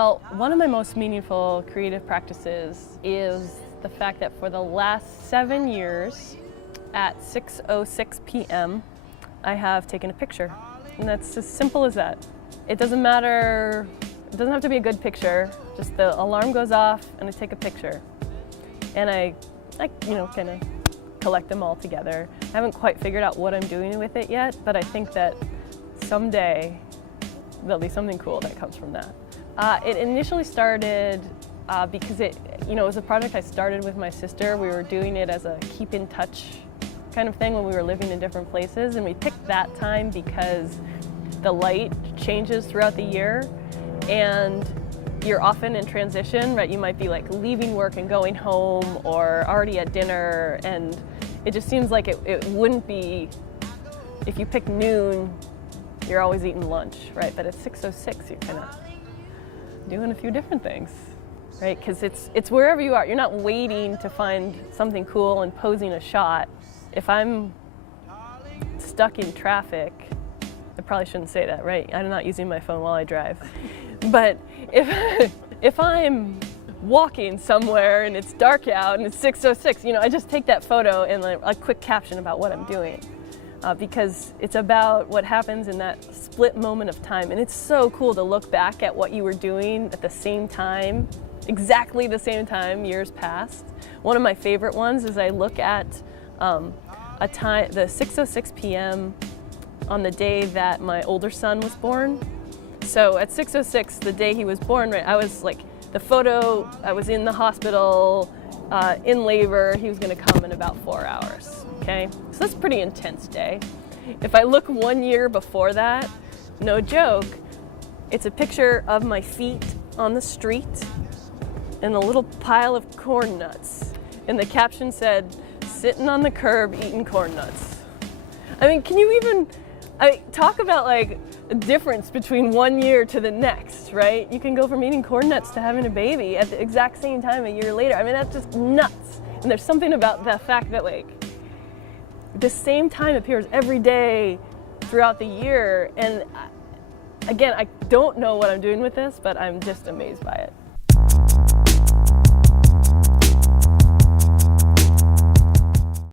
Well, one of my most meaningful creative practices is the fact that for the last 7 years at 6:06 p.m. I have taken a picture. And that's as simple as that. It doesn't matter, it doesn't have to be a good picture, just the alarm goes off and I take a picture. And I kind of collect them all together. I haven't quite figured out what I'm doing with it yet, but I think that someday there'll be something cool that comes from that. It initially started because it was a project I started with my sister. We were doing it as a keep in touch kind of thing when we were living in different places, and we picked that time because the light changes throughout the year and you're often in transition, right? You might be like leaving work and going home or already at dinner, and it just seems like it wouldn't be, if you pick noon, you're always eating lunch, right? But at 6:06, you're kind of doing a few different things, right? Because it's wherever you are. You're not waiting to find something cool and posing a shot. If I'm stuck in traffic, I probably shouldn't say that, right? I'm not using my phone while I drive. But if I'm walking somewhere and it's dark out and it's 6:06, I just take that photo and a quick caption about what I'm doing. Because it's about what happens in that split moment of time. And it's so cool to look back at what you were doing at the same time, exactly the same time, years past. One of my favorite ones is I look at the 6:06 p.m. on the day that my older son was born. So at 6:06, the day he was born, right, I was like, the photo, I was in the hospital, in labor. He was gonna come in about 4 hours, okay? So that's a pretty intense day. If I look 1 year before that, no joke, it's a picture of my feet on the street and a little pile of corn nuts. And the caption said, "Sitting on the curb eating corn nuts." I mean, can you even, talk about like a difference between 1 year to the next, right? You can go from eating corn nuts to having a baby at the exact same time a year later. I mean, that's just nuts. And there's something about the fact that like the same time appears every day throughout the year. And again, I don't know what I'm doing with this, but I'm just amazed by it.